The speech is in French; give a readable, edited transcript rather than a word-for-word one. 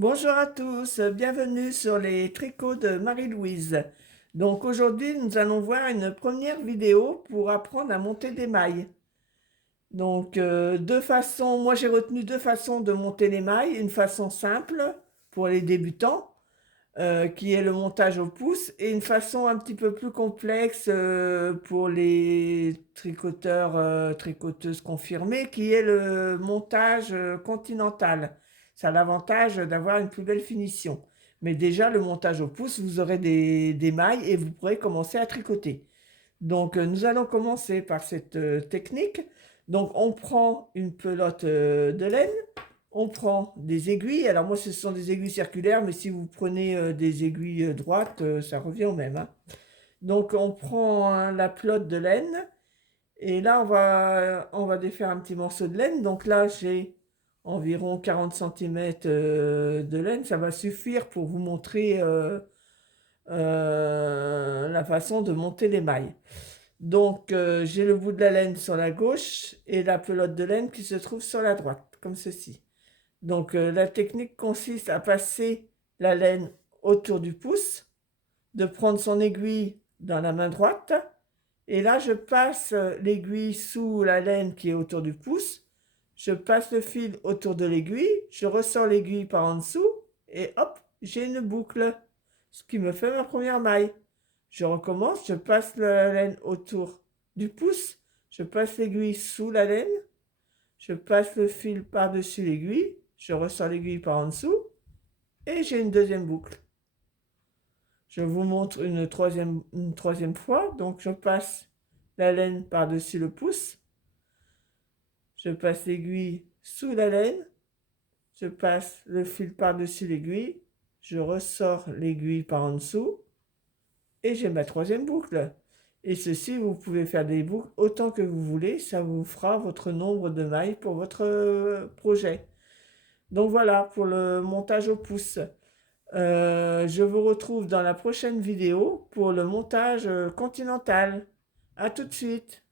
Bonjour à tous, bienvenue sur les tricots de Marie-Louise. Donc aujourd'hui, nous allons voir une première vidéo pour apprendre à monter des mailles. Donc deux façons, moi j'ai retenu deux façons de monter les mailles. Une façon simple pour les débutants, qui est le montage au pouce, et une façon un petit peu plus complexe pour les tricoteurs, tricoteuses confirmées, qui est le montage continental. Ça a l'avantage d'avoir une plus belle finition. Mais déjà, le montage au pouce, vous aurez des mailles et vous pourrez commencer à tricoter. Donc, nous allons commencer par cette technique. Donc, on prend une pelote de laine, on prend des aiguilles. Alors moi, ce sont des aiguilles circulaires, mais si vous prenez des aiguilles droites, ça revient au même, hein. Donc, on prend la pelote de laine et là, on va défaire un petit morceau de laine. Donc là, j'ai environ 40 centimètres de laine. Ça va suffire pour vous montrer la façon de monter les mailles. Donc, j'ai le bout de la laine sur la gauche et la pelote de laine qui se trouve sur la droite, comme ceci. Donc, la technique consiste à passer la laine autour du pouce, de prendre son aiguille dans la main droite, et là, je passe l'aiguille sous la laine qui est autour du pouce, je passe le fil autour de l'aiguille, je ressors l'aiguille par en dessous, et hop, j'ai une boucle, ce qui me fait ma première maille. Je recommence, je passe la laine autour du pouce, je passe l'aiguille sous la laine, je passe le fil par-dessus l'aiguille, je ressors l'aiguille par en dessous et j'ai une deuxième boucle. Je vous montre une troisième fois. Donc je passe la laine par-dessus le pouce, je passe l'aiguille sous la laine, je passe le fil par-dessus l'aiguille, je ressors l'aiguille par en dessous et j'ai ma troisième boucle. Et ceci, vous pouvez faire des boucles autant que vous voulez, ça vous fera votre nombre de mailles pour votre projet. Donc voilà pour le montage au pouce. Je vous retrouve dans la prochaine vidéo pour le montage continental. À tout de suite.